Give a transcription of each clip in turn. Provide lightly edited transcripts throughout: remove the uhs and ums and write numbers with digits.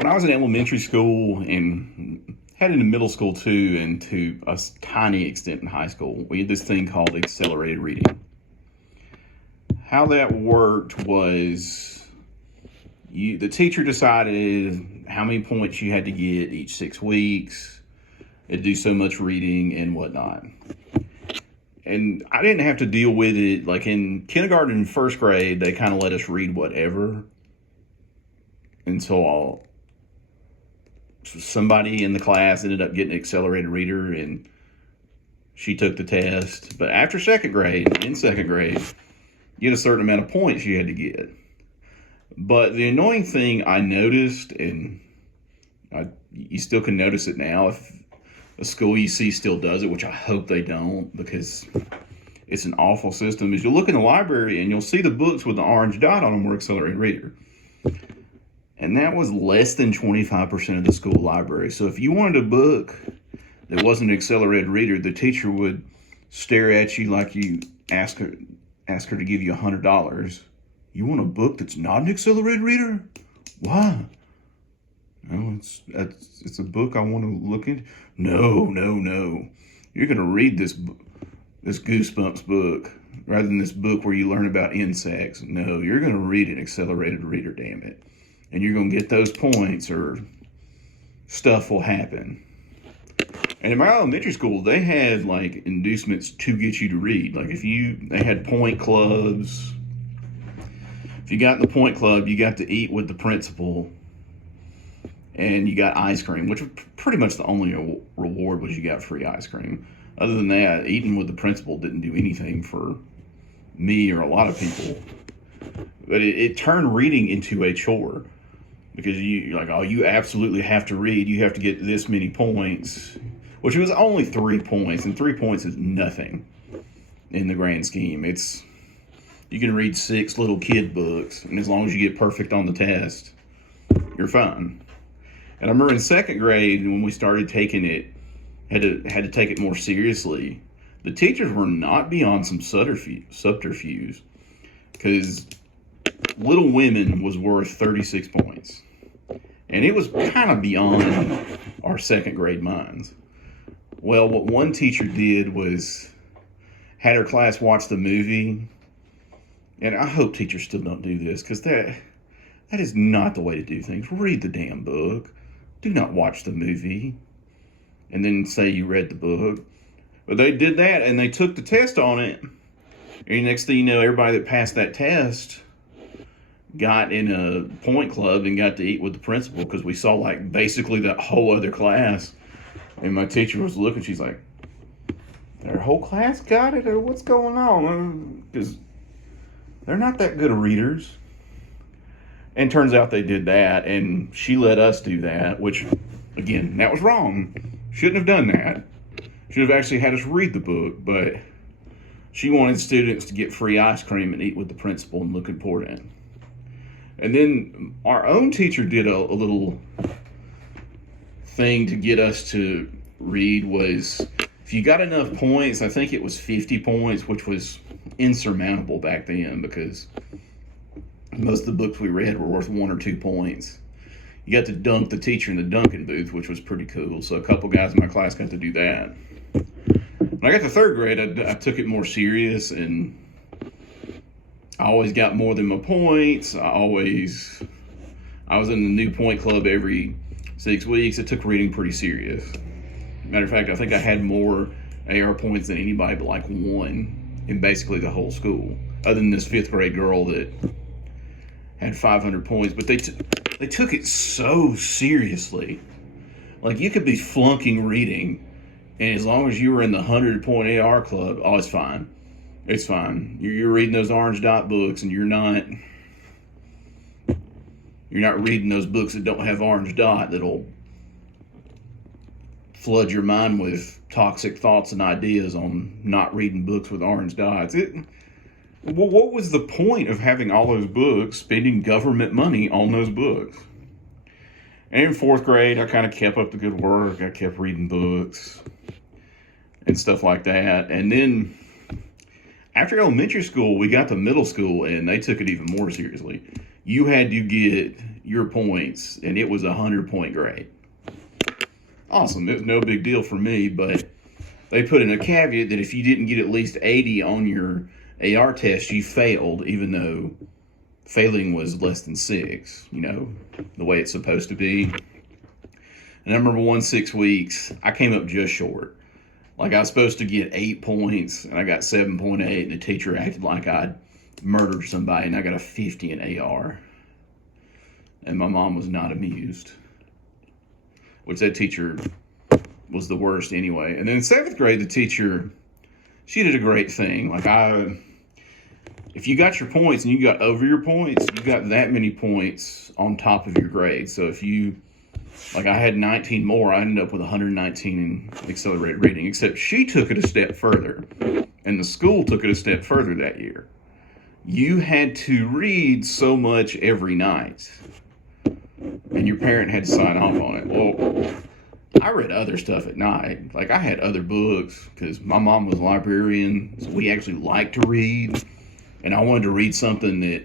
when I was in elementary school and heading to middle school too, and to a tiny extent in high school, we had this thing called accelerated reading. How that worked was the teacher decided how many points you had to get each 6 weeks, and do so much reading and whatnot. And I didn't have to deal with it. Like in kindergarten and first grade, they kind of let us read whatever. And so somebody in the class ended up getting an accelerated reader, and she took the test. But after second grade, you had a certain amount of points you had to get. But the annoying thing I noticed, and you still can notice it now if a school you see still does it, which I hope they don't, because it's an awful system, is you look in the library and you'll see the books with the orange dot on them were accelerated reader. And that was less than 25% of the school library. So if you wanted a book that wasn't an accelerated reader, the teacher would stare at you like you ask her to give you $100. You want a book that's not an accelerated reader? Why? No, it's a book I want to look into. No. You're going to read this Goosebumps book rather than this book where you learn about insects. No, you're going to read an accelerated reader, damn it. And you're going to get those points or stuff will happen. And in my elementary school, they had like inducements to get you to read. Like they had point clubs. If you got in the point club, you got to eat with the principal. And you got ice cream, which was pretty much the only reward was you got free ice cream. Other than that, eating with the principal didn't do anything for me or a lot of people. But it turned reading into a chore. Because you absolutely have to read. You have to get this many points. Which was only 3 points. And 3 points is nothing in the grand scheme. You can read 6 little kid books. And as long as you get perfect on the test, you're fine. And I remember in second grade when we started taking it, had to take it more seriously. The teachers were not beyond some subterfuge, because Little Women was worth 36 points, and it was kind of beyond our second grade minds. Well, what one teacher did was had her class watch the movie, and I hope teachers still don't do this, because that is not the way to do things. Read the damn book. Do not watch the movie and then say you read the book. But they did that, and they took the test on it. And next thing you know, everybody that passed that test got in a point club and got to eat with the principal, because we saw like basically that whole other class. And my teacher was looking, she's like, their whole class got it, or what's going on? Because they're not that good of readers. And turns out they did that, and she let us do that, which, again, that was wrong. Shouldn't have done that. Should have actually had us read the book, but she wanted students to get free ice cream and eat with the principal and look important. And then our own teacher did a little thing to get us to read was, if you got enough points, I think it was 50 points, which was insurmountable back then, because most of the books we read were worth 1 or 2 points. You got to dunk the teacher in the dunking booth, which was pretty cool. So a couple guys in my class got to do that. When I got to third grade, I took it more serious, and I always got more than my points. I was in the new point club every 6 weeks. It took reading pretty serious. Matter of fact, I think I had more AR points than anybody but like one in basically the whole school, other than this 5th grade girl that had 500 points. But they took it so seriously. Like, you could be flunking reading, and as long as you were in the 100-point AR club, oh, it's fine. It's fine. You're reading those orange dot books, and you're not reading those books that don't have orange dot that'll flood your mind with toxic thoughts and ideas on not reading books with orange dots. What was the point of having all those books, spending government money on those books? And in 4th grade, I kind of kept up the good work. I kept reading books and stuff like that. And then after elementary school, we got to middle school, and they took it even more seriously. You had to get your points, and it was a 100-point grade. Awesome. It was no big deal for me, but they put in a caveat that if you didn't get at least 80 on your AR test, you failed, even though failing was less than 6, the way it's supposed to be. And I remember 6 weeks, I came up just short. Like, I was supposed to get 8 points, and I got 7.8, and the teacher acted like I'd murdered somebody, and I got a 50 in AR. And my mom was not amused, which that teacher was the worst anyway. And then in 7th grade, the teacher, she did a great thing. Like, if you got your points and you got over your points, you got that many points on top of your grade. So if you, like, I had 19 more, I ended up with 119 in accelerated reading, except she took it a step further, and the school took it a step further that year. You had to read so much every night, and your parent had to sign off on it. Well, I read other stuff at night. Like, I had other books because my mom was a librarian, so we actually liked to read, and I wanted to read something that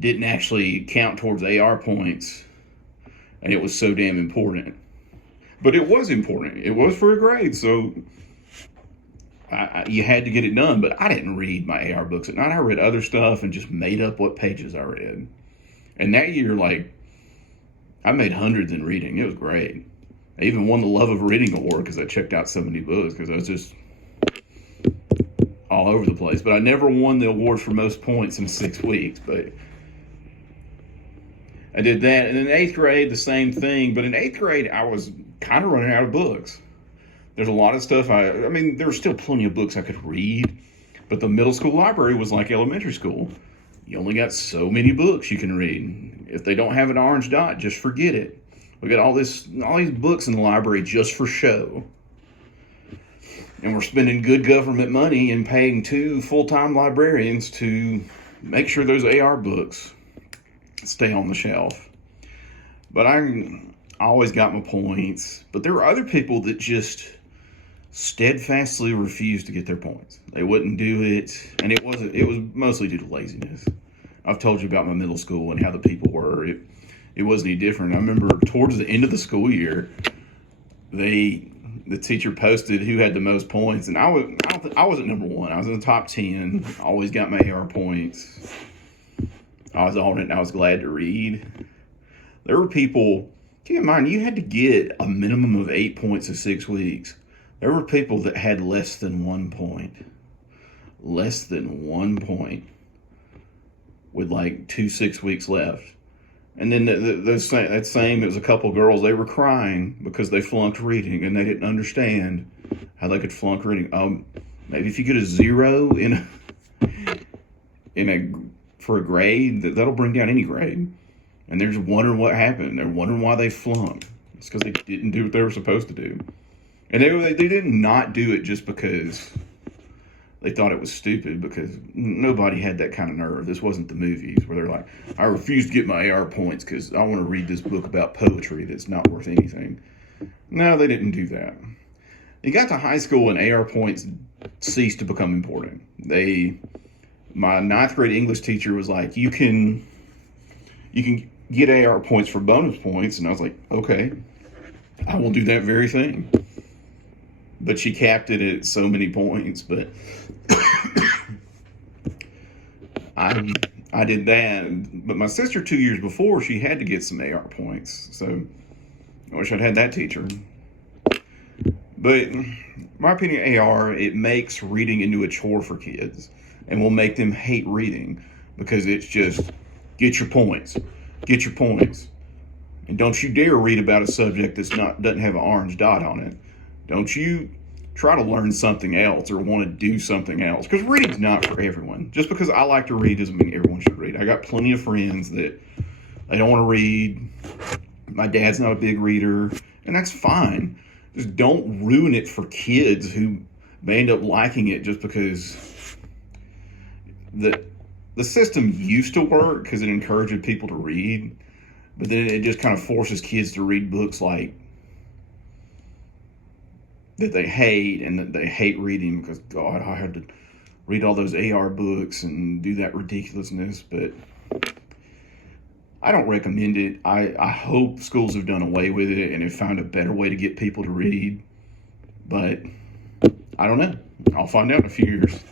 didn't actually count towards AR points, and it was so damn important. But it was important. It was for a grade, so you had to get it done. But I didn't read my AR books at night. I read other stuff and just made up what pages I read. And that year, like, I made hundreds in reading. It was great. I even won the Love of Reading Award because I checked out so many books, because I was just all over the place. But I never won the award for most points in 6 weeks. But I did that. And in 8th grade, the same thing. But in 8th grade, I was kind of running out of books. There's a lot of stuff. I mean, there were still plenty of books I could read. But the middle school library was like elementary school. You only got so many books you can read. If they don't have an orange dot, just forget it. We got all these books in the library just for show. And we're spending good government money and paying 2 full-time librarians to make sure those AR books stay on the shelf. But I always got my points. But there were other people that just steadfastly refused to get their points. They wouldn't do it, and it was mostly due to laziness. I've told you about my middle school and how the people were. It wasn't any different. I remember towards the end of the school year, the teacher posted who had the most points, and I wasn't number 1. I was in the top 10. Always got my AR points. I was on it, and I was glad to read. There were people, keep in mind, you had to get a minimum of 8 points in 6 weeks. There were people that had less than 1 point. Less than 1 point with like 2 6 weeks left. And then it was a couple girls, they were crying because they flunked reading, and they didn't understand how they could flunk reading. Maybe if you get a 0 for a grade, that'll bring down any grade. And they're just wondering what happened. They're wondering why they flunked. It's because they didn't do what they were supposed to do. And they did not do it just because they thought it was stupid, because nobody had that kind of nerve. This wasn't the movies where they're like, I refuse to get my AR points because I want to read this book about poetry that's not worth anything. No, they didn't do that. They got to high school and AR points ceased to become important. My 9th grade English teacher was like, you can get AR points for bonus points. And I was like, okay, I will do that very thing. But she capped it at so many points. But I did that. But my sister, 2 years before, she had to get some AR points. So I wish I'd had that teacher. But in my opinion, AR, it makes reading into a chore for kids, and will make them hate reading, because it's just, get your points. Get your points. And don't you dare read about a subject doesn't have an orange dot on it. Don't you try to learn something else or want to do something else, because reading's not for everyone. Just because I like to read doesn't mean everyone should read. I got plenty of friends that they don't want to read. My dad's not a big reader, and that's fine. Just don't ruin it for kids who may end up liking it just because the system used to work because it encouraged people to read, but then it just kind of forces kids to read books like that they hate, and that they hate reading because, God, I had to read all those AR books and do that ridiculousness. But I don't recommend it. I hope schools have done away with it and have found a better way to get people to read. But I don't know. I'll find out in a few years.